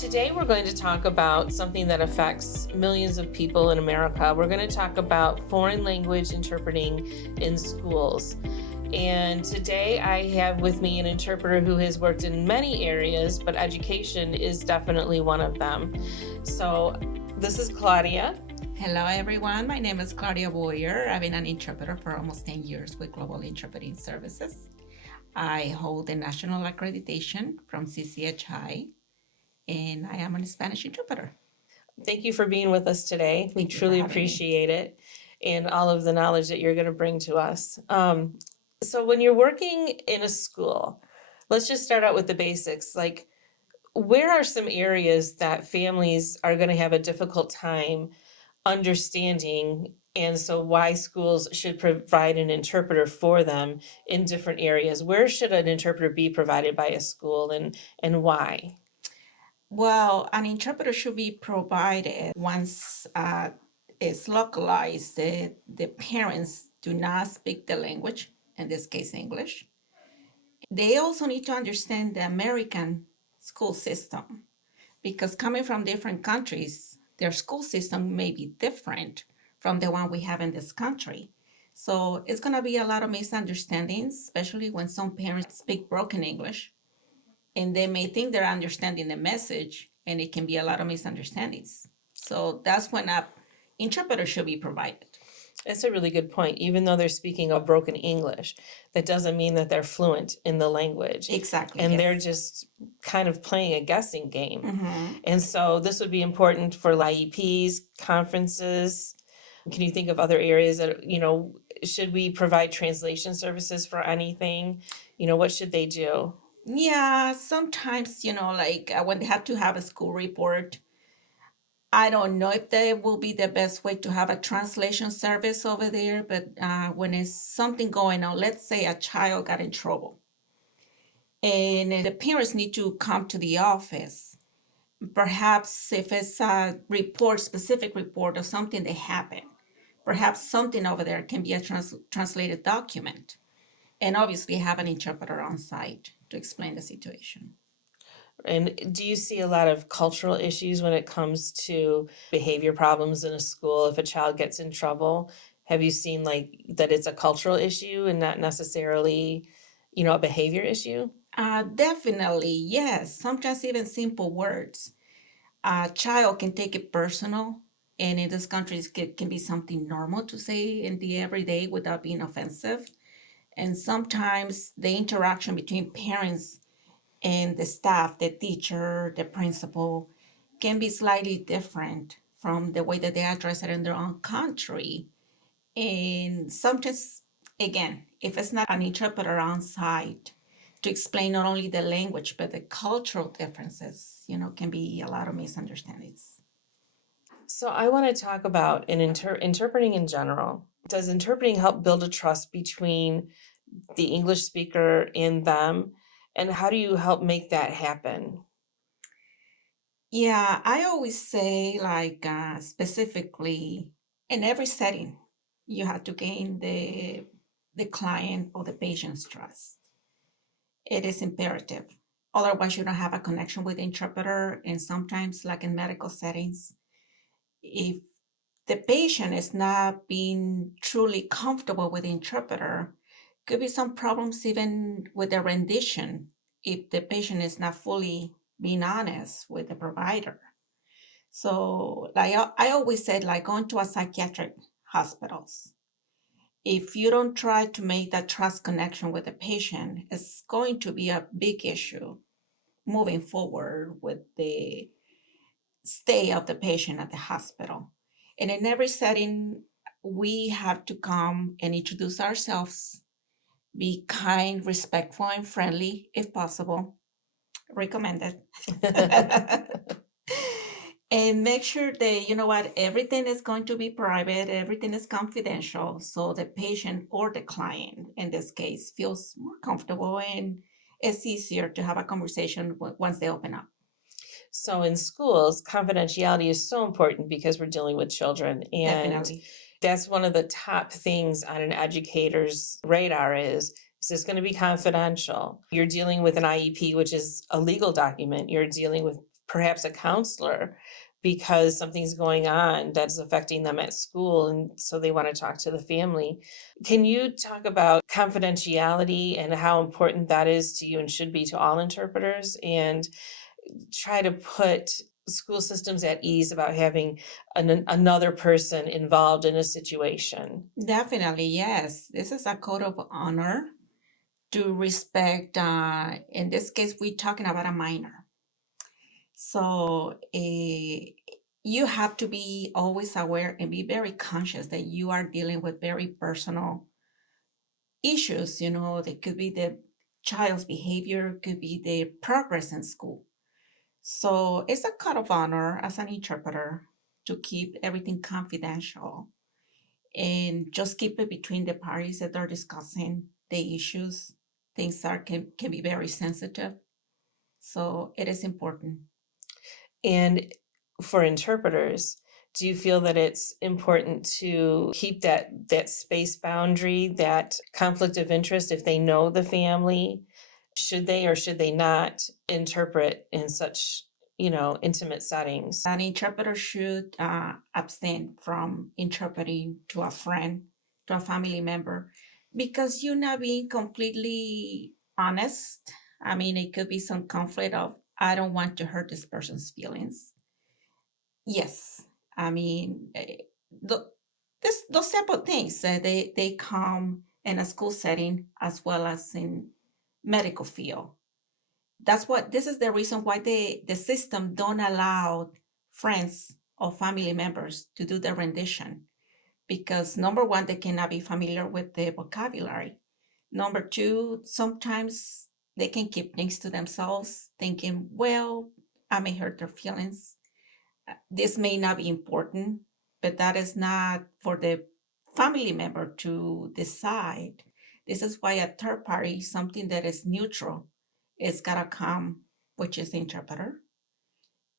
Today we're going to talk about something that affects millions of people in America. We're going to talk about foreign language interpreting in schools. And today I have with me an interpreter who has worked in many areas, but education is definitely one of them. So this is Claudia. Hello, everyone. My name is Claudia Boyer. I've been an interpreter for almost 10 years with Global Interpreting Services. I hold a national accreditation from CCHI, and I am a Spanish interpreter. Thank you for being with us today. We Thank you for truly having me. appreciate it and all of the knowledge that you're going to bring to us. So when you're working in a school, let's just start out with the basics. Like, where are some areas that families are going to have a difficult time understanding, and so why schools should provide an interpreter for them in different areas? Where should an interpreter be provided by a school, and why? Well, an interpreter should be provided once it's localized. The parents do not speak the language, in this case, English. They also need to understand the American school system, because coming from different countries, their school system may be different from the one we have in this country. So it's going to be a lot of misunderstandings, especially when some parents speak broken English and they may think they're understanding the message, and it can be a lot of misunderstandings. So that's when an interpreter should be provided. That's a really good point. Even though they're speaking a broken English, that doesn't mean that they're fluent in the language. Exactly. And yes. they're just kind of playing a guessing game. Mhm. And so this would be important for IEPs, conferences. Can you think of other areas that, should we provide translation services for anything? What should they do? Yeah, sometimes, when they have to have a school report, I don't know if that will be the best way to have a translation service over there, but when it's something going on, let's say a child got in trouble and the parents need to come to the office. Perhaps if it's a specific report of something that happened, perhaps something over there can be a translated document, and obviously have an interpreter on site to explain the situation. And do you see a lot of cultural issues when it comes to behavior problems in a school? If a child gets in trouble, have you seen that it's a cultural issue and not necessarily, a behavior issue? Definitely, yes. Sometimes even simple words. A child can take it personal, and in this country, it can be something normal to say in the everyday without being offensive. And sometimes the interaction between parents and the staff, the teacher, the principal, can be slightly different from the way that they address it in their own country. And sometimes, again, if it's not an interpreter on site to explain not only the language but the cultural differences, can be a lot of misunderstandings. So I want to talk about interpreting in general. Does interpreting help build a trust between the English speaker and them? And how do you help make that happen? Yeah, I always say, specifically, in every setting, you have to gain the client or the patient's trust. It is imperative. Otherwise, you don't have a connection with the interpreter. And sometimes, like in medical settings, if the patient is not being truly comfortable with the interpreter, could be some problems even with the rendition if the patient is not fully being honest with the provider. So, I always said, going to a psychiatric hospitals, if you don't try to make that trust connection with the patient, it's going to be a big issue moving forward with the stay of the patient at the hospital. And in every setting, we have to come and introduce ourselves, be kind, respectful, and friendly if possible. Recommended. And make sure that, everything is going to be private, everything is confidential, so the patient or the client, in this case, feels more comfortable, and it's easier to have a conversation once they open up. So in schools, confidentiality is so important because we're dealing with children. And Definitely. that's one of the top things on an educator's radar is this going to be confidential? You're dealing with an IEP, which is a legal document. You're dealing with perhaps a counselor because something's going on that's affecting them at school, and so they want to talk to the family. Can you talk about confidentiality and how important that is to you and should be to all interpreters, and try to put school systems at ease about having another person involved in a situation? Definitely, yes. This is a code of honor to respect. In this case, we're talking about a minor. So you have to be always aware and be very conscious that you are dealing with very personal issues. They could be the child's behavior, could be their progress in school. So it's a code of honor as an interpreter to keep everything confidential and just keep it between the parties that are discussing the issues. Things can be very sensitive. So it is important. And for interpreters, do you feel that it's important to keep that space boundary, that conflict of interest if they know the family? Should they or should they not interpret in such, intimate settings? An interpreter should abstain from interpreting to a friend, to a family member, because you're not being completely honest. I mean, it could be some conflict of, I don't want to hurt this person's feelings. Yes, I mean, those type of things, they come in a school setting as well as in medical field. This is the reason why the system don't allow friends or family members to do the rendition, because number one, they cannot be familiar with the vocabulary. Number two, sometimes they can keep things to themselves, thinking, well, I may hurt their feelings. This may not be important, but that is not for the family member to decide. This is why a third party, something that is neutral, is gotta come, which is the interpreter.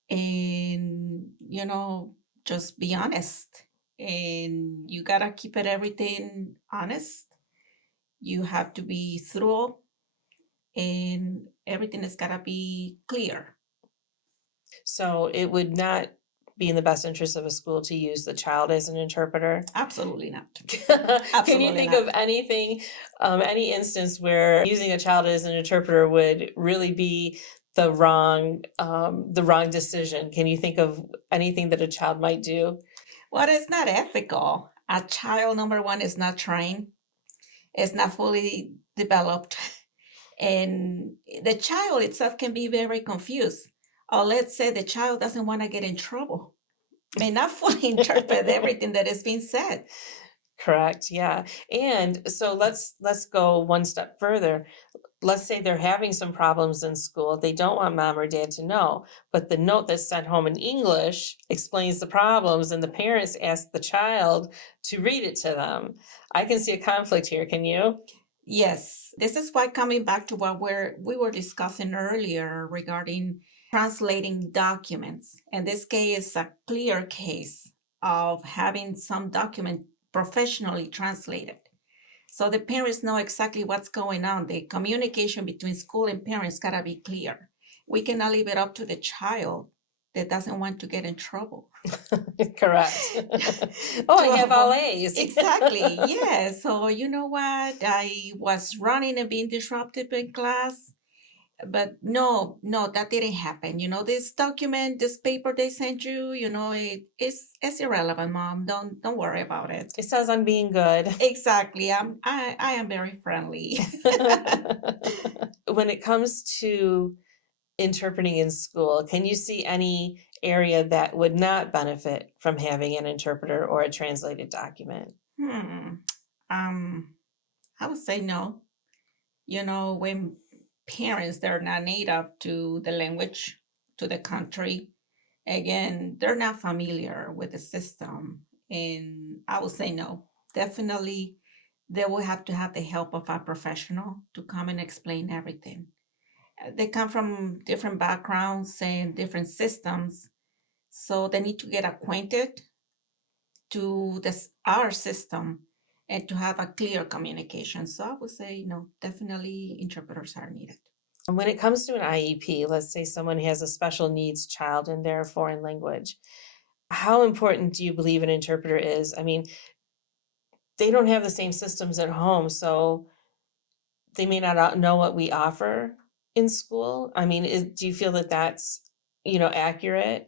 And, just be honest. And you gotta keep it everything honest. You have to be thorough, and everything is gotta be clear. So it would not be in the best interest of a school to use the child as an interpreter? Absolutely not. Can you Absolutely think not. of anything, any instance where using a child as an interpreter would really be the wrong decision? Can you think of anything that a child might do? Well, it's not ethical. A child, number one, is not trained, is not fully developed, and the child itself can be very confused. Or let's say the child doesn't want to get in trouble, may not fully interpret everything that is being said. Correct, yeah. And so let's go one step further. Let's say they're having some problems in school. They don't want mom or dad to know, but the note that's sent home in English explains the problems, and the parents ask the child to read it to them. I can see a conflict here, can you? Yes, this is why, coming back to what we were discussing earlier regarding translating documents. And this case is a clear case of having some document professionally translated. So the parents know exactly what's going on. The communication between school and parents gotta be clear. We cannot leave it up to the child that doesn't want to get in trouble. Correct. Oh, I have all A's. Exactly. Yeah. So you know what? I was running and being disruptive in class. But no, that didn't happen. This document, this paper they sent you, it's irrelevant, mom. Don't worry about it. It says I'm being good. Exactly. I am very friendly. When it comes to interpreting in school, can you see any area that would not benefit from having an interpreter or a translated document? I would say no. When parents, they're not native to the language, to the country, again, they're not familiar with the system. And I would say no. Definitely, they will have to have the help of a professional to come and explain everything. They come from different backgrounds and different systems, so they need to get acquainted to our system and to have a clear communication. So I would say no, definitely interpreters are needed. And when it comes to an IEP, let's say someone has a special needs child in their foreign language, how important do you believe an interpreter is? I mean, they don't have the same systems at home, so they may not know what we offer in school. I mean, do you feel that that's, accurate?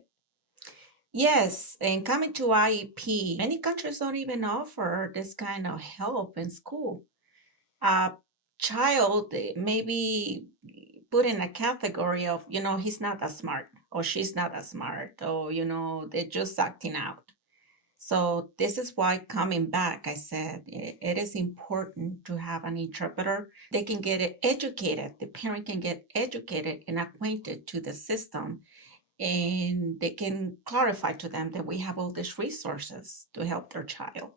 Yes, and coming to IEP, many countries don't even offer this kind of help in school. A child may be put in a category of, he's not that smart, or she's not that smart, or, they're just acting out. So this is why coming back, I said it is important to have an interpreter. They can get educated. The parent can get educated and acquainted to the system, and they can clarify to them that we have all these resources to help their child.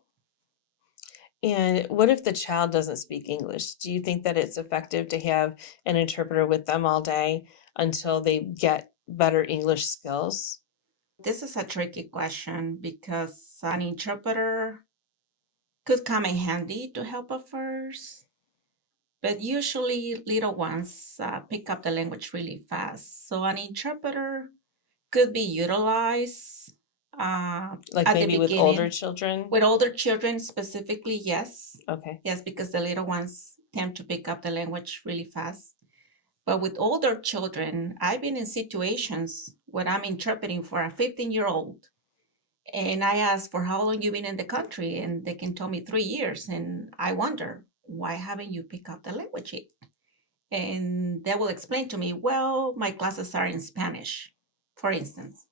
And what if the child doesn't speak English? Do you think that it's effective to have an interpreter with them all day until they get better English skills? This is a tricky question because an interpreter could come in handy to help at first, but usually little ones pick up the language really fast. So an interpreter could be utilized Like at the maybe with older beginning. children? With older children specifically, yes. Okay. Yes, because the little ones tend to pick up the language really fast. But with older children, I've been in situations when I'm interpreting for a 15-year-old and I ask for how long you've been in the country, and they can tell me 3 years. And I wonder, why haven't you picked up the language yet? And they will explain to me, well, my classes are in Spanish, for instance.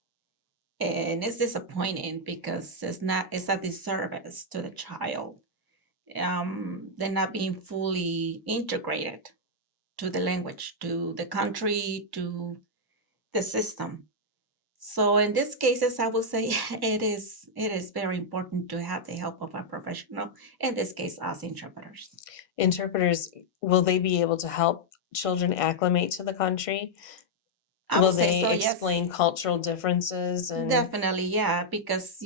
And it's disappointing because it's a disservice to the child. They're not being fully integrated to the language, to the country, to the system. So in these cases, I would say it is very important to have the help of a professional. In this case, us interpreters. Interpreters, will they be able to help children acclimate to the country? I Will would say they so. Yes, explain cultural differences and definitely. Yeah, because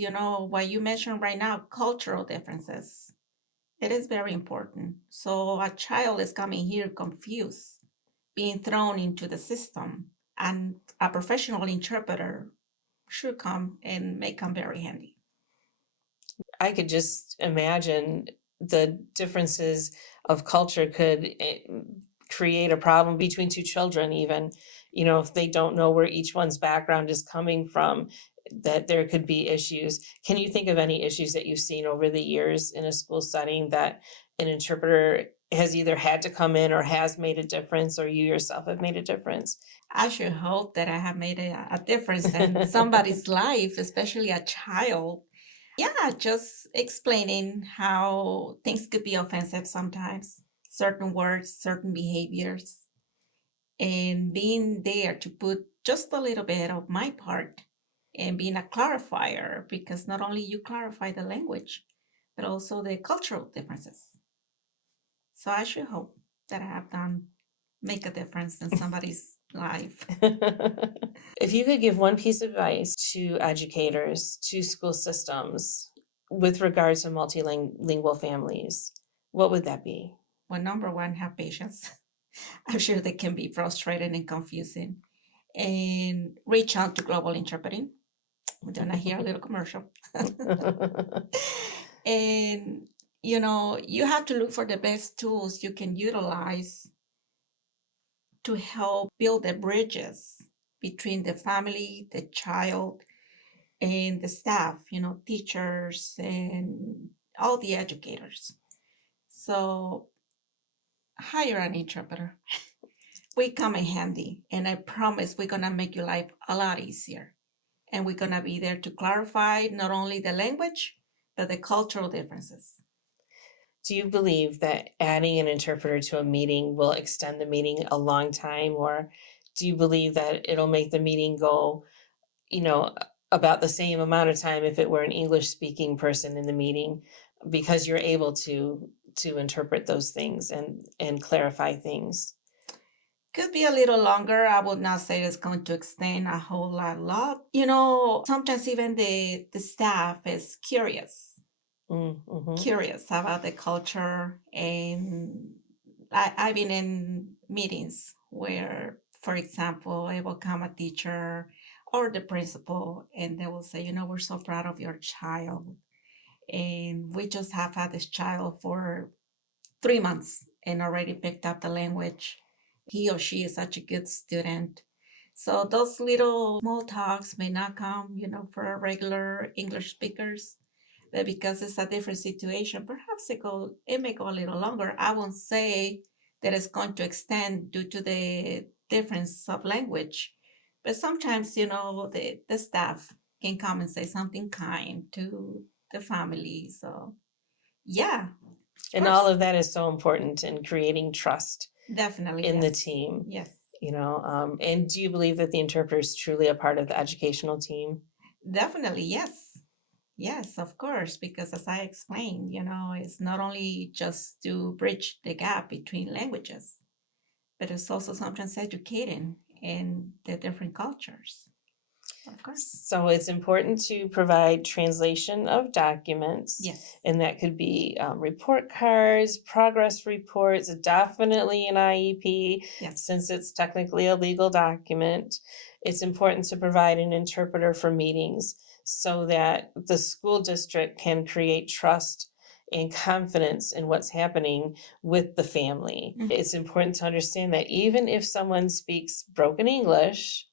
what you mentioned right now, cultural differences. It is very important. So a child is coming here confused, being thrown into the system, and a professional interpreter should come and may come very handy. I could just imagine the differences of culture could create a problem between two children, even, if they don't know where each one's background is coming from, that there could be issues. Can you think of any issues that you've seen over the years in a school setting that an interpreter has either had to come in or has made a difference, or you yourself have made a difference? I should hope that I have made a difference in somebody's life, especially a child. Yeah, just explaining how things could be offensive sometimes, certain words, certain behaviors, and being there to put just a little bit of my part and being a clarifier, because not only you clarify the language, but also the cultural differences. So I should hope that I have done make a difference in somebody's life. If you could give one piece of advice to educators, to school systems, with regards to multilingual families, what would that be? Well, number one, have patience. I'm sure they can be frustrating and confusing. And reach out to Global Interpreting. We're doing here a little commercial. And you have to look for the best tools you can utilize to help build the bridges between the family, the child, and the staff, teachers and all the educators. So hire an interpreter. We come in handy, and I promise we're going to make your life a lot easier. And we're going to be there to clarify not only the language, but the cultural differences. Do you believe that adding an interpreter to a meeting will extend the meeting a long time, or do you believe that it'll make the meeting go, you know, about the same amount of time if it were an English speaking person in the meeting, because you're able to interpret those things and clarify things? Could be a little longer. I would not say it's going to extend a whole lot. Sometimes even the staff is Mm-hmm. curious about the culture. And I've been in meetings where, for example, it will come a teacher or the principal and they will say, we're so proud of your child. And we just have had this child for 3 months and already picked up the language. He or she is such a good student. So those little small talks may not come, for regular English speakers, but because it's a different situation, perhaps it may go a little longer. I won't say that it's going to extend due to the difference of language, but sometimes, the staff can come and say something kind to the family. So, yeah, And all of that is so important in creating trust definitely in the yes. team. Yes, And do you believe that the interpreter is truly a part of the educational team? definitely yes. Yes, of course, because as I explained, it's not only just to bridge the gap between languages, but it's also sometimes educating in the different cultures. Of course. So it's important to provide translation of documents. Yes. And that could be report cards, progress reports, definitely an IEP, Yes. since it's technically a legal document. It's important to provide an interpreter for meetings so that the school district can create trust and confidence in what's happening with the family. Mhm. It's important to understand that even if someone speaks broken English,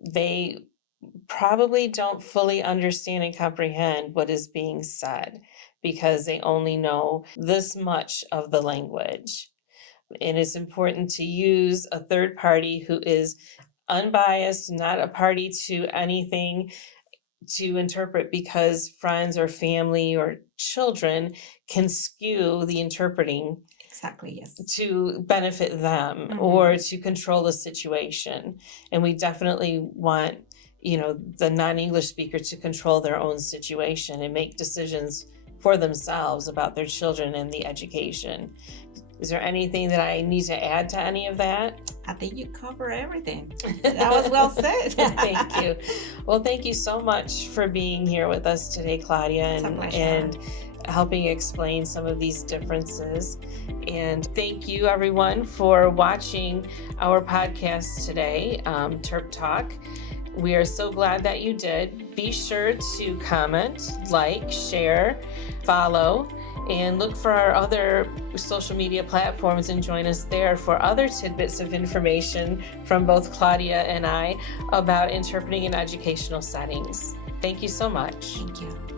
they probably don't fully understand and comprehend what is being said because they only know this much of the language. And it's important to use a third party who is unbiased, not a party to anything to interpret, because friends or family or children can skew the interpreting Exactly, yes. to benefit them Mhm. or to control the situation. And we definitely want, the non-English speaker to control their own situation and make decisions for themselves about their children and the education. Is there anything that I need to add to any of that? I think you cover everything. That was well said. Thank you. Well, thank you so much for being here with us today, Claudia, It's a pleasure. and helping explain some of these differences. And thank you, everyone, for watching our podcast today, Terp Talk. We are so glad that you did. Be sure to comment, like, share, follow, and look for our other social media platforms and join us there for other tidbits of information from both Claudia and I about interpreting in educational settings. Thank you so much. Thank you.